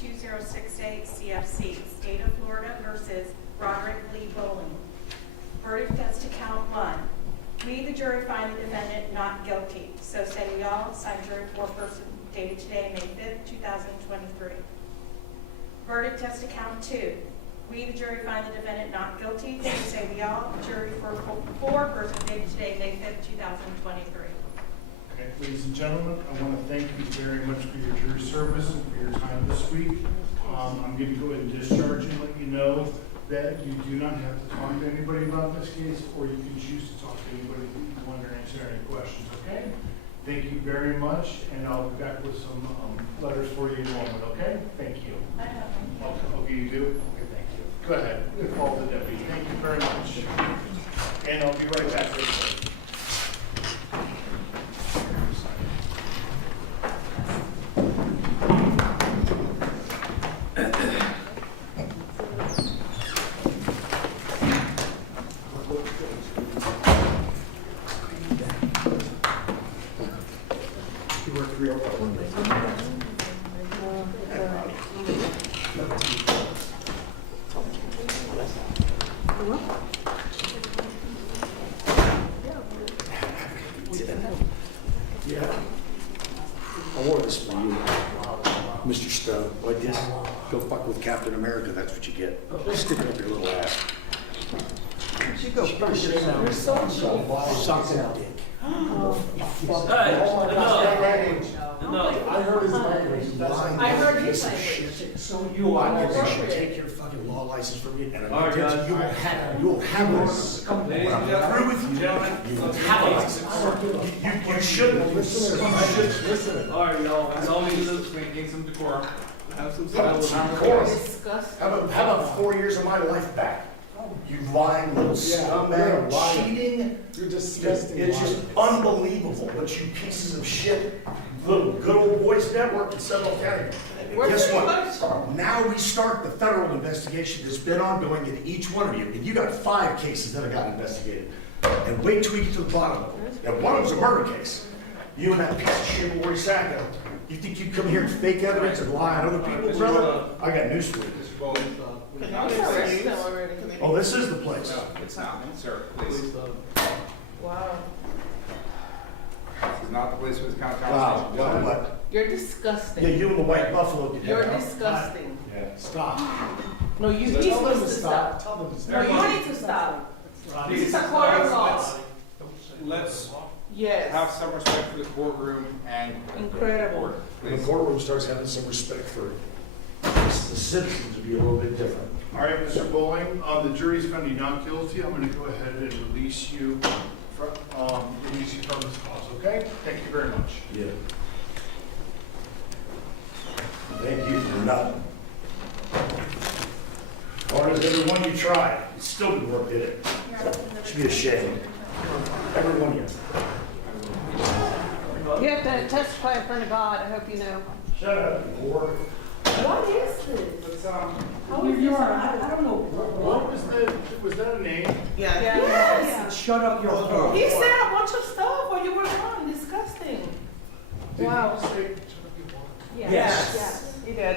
2068 CFC, State of Florida versus Roderick Lee Bowling. Verdict as to count 1. We, the jury, find the defendant not guilty. So say we all. Signed jury foreperson, dated today, May 5th, 2023. Verdict as to count 2. We, the jury, find the defendant not guilty. So say we all. Jury foreperson, dated today, May 5th, 2023. Okay, ladies and gentlemen, I want to thank you very much for your jury service and for your time this week. I'm going to go ahead and discharge you and let you know that you do not have to talk to anybody about this case, or you can choose to talk to anybody if you want to answer any questions, okay? Thank you very much, and I'll be back with some letters for you in a moment, okay? Thank you. I have one. Okay, you do? Okay, thank you. Go ahead, call the deputy. Thank you very much. And I'll be right back with you. Yeah. I wore this for you, Mr. Stone. Like this. Go fuck with Captain America, that's what you get. Stick up your little ass. You go fuck yourself. You're so cheap. Suck that dick. Hey, I heard his language. I heard his Piece of language. shit. So you are, you should take your fucking law license from me, and I'm gonna tell you, you will have one. When I'm through with you, you will have a license. You shouldn't. Listen. All right, y'all. That's all we do is maintain some decorum. Have some How about style. some decorum? Disgusting. How about 4 years of my life back? You lying little scumbag, cheating. You're disgusting. It's just unbelievable what you pieces of shit, little good old boys network in Seminole County. Guess what? Now we start the federal investigation that's been ongoing into each one of you, and you got 5 cases that have got investigated. And wait till we get to the bottom of them. And one of them's a murder case. You and that piece of shit, Lori Sacco. You think you come here and fake evidence and lie on other people, brother? I got news for you. Oh, this is the place. No, it's not, sir. Please. Wow. This is not the place for this kind of Wow, conversation. what? You're Yeah, disgusting. you and the white buffalo can You're have it. disgusting. Yeah, stop. No, he's supposed to stop. Tell them to No, stop. you need to stop. This is a Please, court of law. let's have Yes. some respect for the courtroom and. Incredible. When the Please. courtroom starts having some respect for the citizens to be a little bit different. All right, Mr. Bowling, the jury's found you not guilty. I'm going to go ahead and release you from this cause, okay? Thank you very much. Yeah. Thank you for nothing. Hard as every one you tried, it still didn't work, did it? Should be ashamed. Every one of you. You have to testify in front of God, I hope you know. Shut up, you whore. What is this? Let's, How is this? I don't know. what was that a name? Yes. Shut up your phone. He said a bunch of stuff while you were gone. Disgusting. Did Wow. he say, Yes. He did.